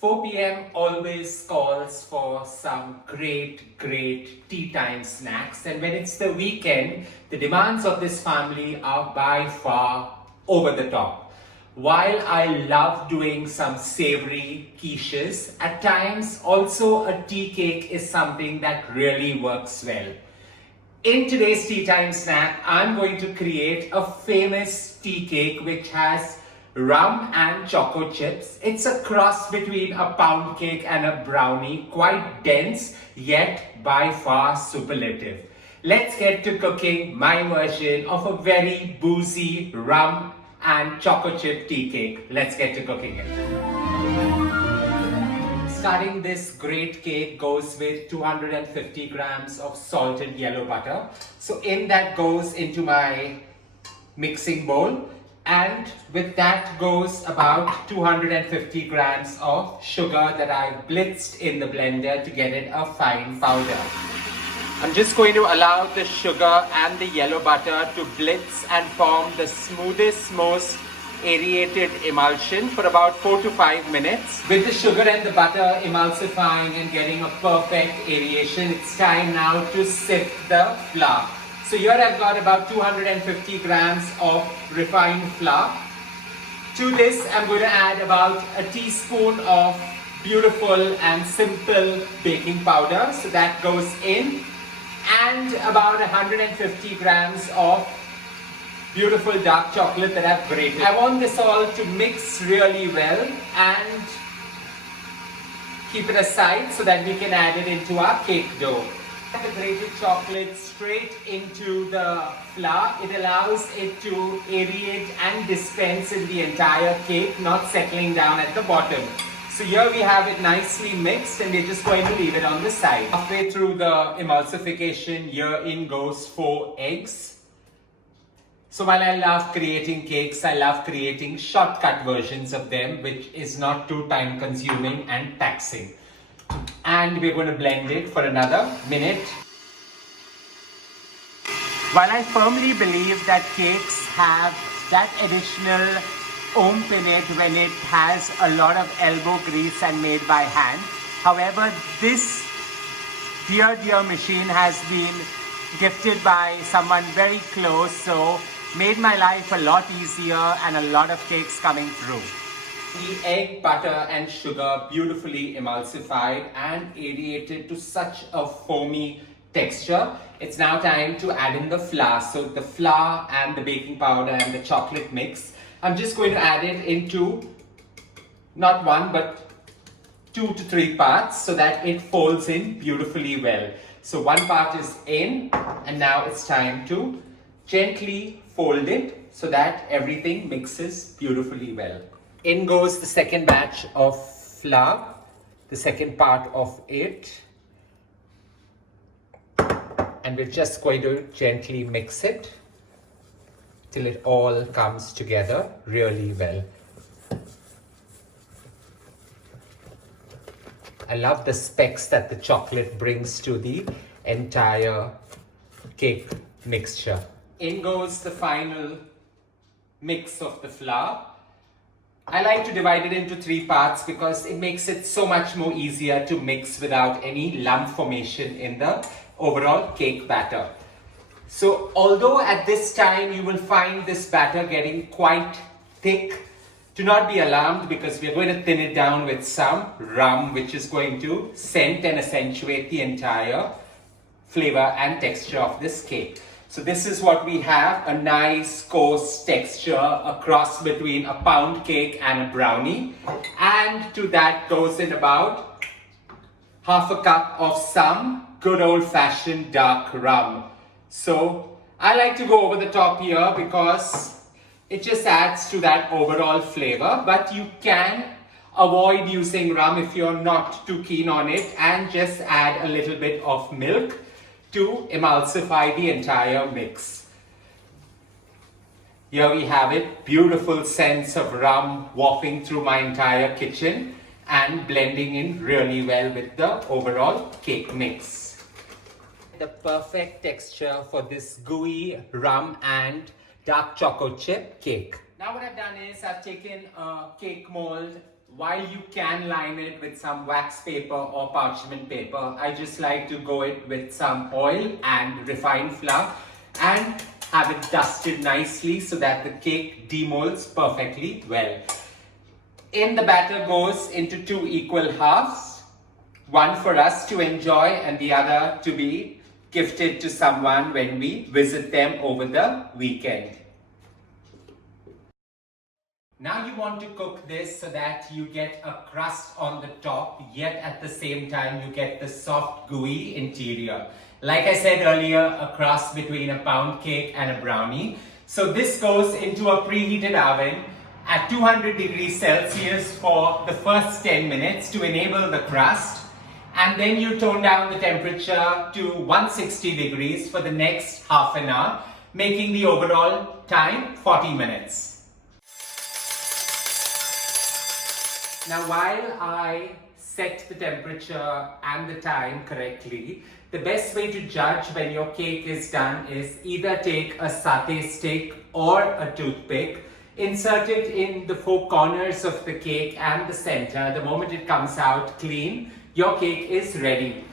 4 p.m. always calls for some great tea time snacks, and when it's the weekend, the demands of this family are by far over the top. While I love doing some savory quiches, at times also a tea cake is something that really works well. In today's tea time snack, I'm going to create a famous tea cake which has rum and choco chips. It's a cross between a pound cake and a brownie, quite dense yet by far superlative. Let's get to cooking my version of a very boozy rum and choco chip tea cake. Let's get to cooking it. Starting this great cake goes with 250 grams of salted yellow butter. So in that goes into my mixing bowl, and with that goes about 250 grams of sugar that I blitzed in the blender to get it a fine powder. I'm just going to allow the sugar and the yellow butter to blitz and form the smoothest, most aerated emulsion for about 4 to 5 minutes. With the sugar and the butter emulsifying and getting a perfect aeration, it's time now to sift the flour. So here I've got about 250 grams of refined flour. To this I'm going to add about a teaspoon of beautiful and simple baking powder. So that goes in, and about 150 grams of beautiful dark chocolate that I've grated. I want this all to mix really well and keep it aside so that we can add it into our cake dough. The grated chocolate straight into the flour. It allows it to aerate and dispense in the entire cake, not settling down at the bottom. So here we have it nicely mixed, and we're just going to leave it on the side. Halfway through the emulsification, here in goes 4 eggs. So while I love creating cakes, I love creating shortcut versions of them, which is not too time consuming and taxing. And we're going to blend it for another minute. While I firmly believe that cakes have that additional oomph in it when it has a lot of elbow grease and made by hand, however, this dear machine has been gifted by someone very close, so made my life a lot easier and a lot of cakes coming through. The egg, butter and sugar beautifully emulsified and aerated to such a foamy texture. It's now time to add in the flour. So the flour and the baking powder and the chocolate mix, I'm just going to add it into not one but 2 to 3 parts so that it folds in beautifully well. So one part is in, and now it's time to gently fold it so that everything mixes beautifully well. In goes the second batch of flour, the second part of it, and we're just going to gently mix it till it all comes together really well. I love the specks that the chocolate brings to the entire cake mixture. In goes the final mix of the flour. I like to divide it into 3 parts because it makes it so much more easier to mix without any lump formation in the overall cake batter. So although at this time you will find this batter getting quite thick, do not be alarmed because we're going to thin it down with some rum, which is going to scent and accentuate the entire flavor and texture of this cake. So this is what we have, a nice coarse texture, a cross between a pound cake and a brownie. And to that goes in about half a cup of some good old-fashioned dark rum. So I like to go over the top here because it just adds to that overall flavor, but you can avoid using rum if you're not too keen on it and just add a little bit of milk to emulsify the entire mix. Here we have it, beautiful sense of rum wafting through my entire kitchen and blending in really well with the overall cake mix. The perfect texture for this gooey rum and dark choco chip cake. Now what I've done is I've taken a cake mold While you can line it with some wax paper or parchment paper, I just like to go it with some oil and refined flour and have it dusted nicely so that the cake demolds perfectly well. In the batter goes into 2 equal halves, one for us to enjoy and the other to be gifted to someone when we visit them over the weekend. Now you want to cook this so that you get a crust on the top, yet at the same time you get the soft gooey interior. Like I said earlier, a cross between a pound cake and a brownie. So this goes into a preheated oven at 200 degrees Celsius for the first 10 minutes to enable the crust. And then you tone down the temperature to 160 degrees for the next half an hour, making the overall time 40 minutes. Now while I set the temperature and the time correctly, the best way to judge when your cake is done is either take a satay stick or a toothpick, insert it in the 4 corners of the cake and the center. The moment it comes out clean, your cake is ready.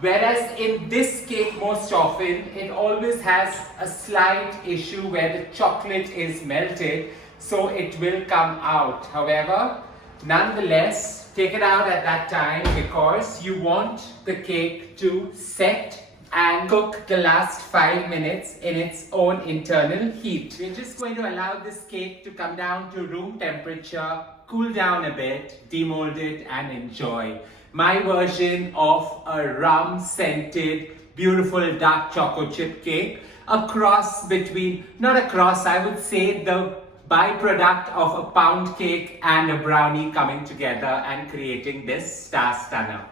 Whereas in this cake, most often, it always has a slight issue where the chocolate is melted, so it will come out. However, nonetheless, take it out at that time because you want the cake to set and cook the last 5 minutes in its own internal heat. We're just going to allow this cake to come down to room temperature, cool down a bit, demold it and enjoy. My version of a rum scented, beautiful dark chocolate chip cake, a cross between, not a cross, I would say the byproduct of a pound cake and a brownie coming together and creating this star stunner.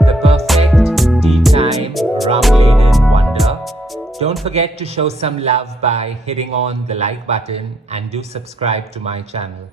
The perfect tea-time rum-laden wonder. Don't forget to show some love by hitting on the like button and do subscribe to my channel.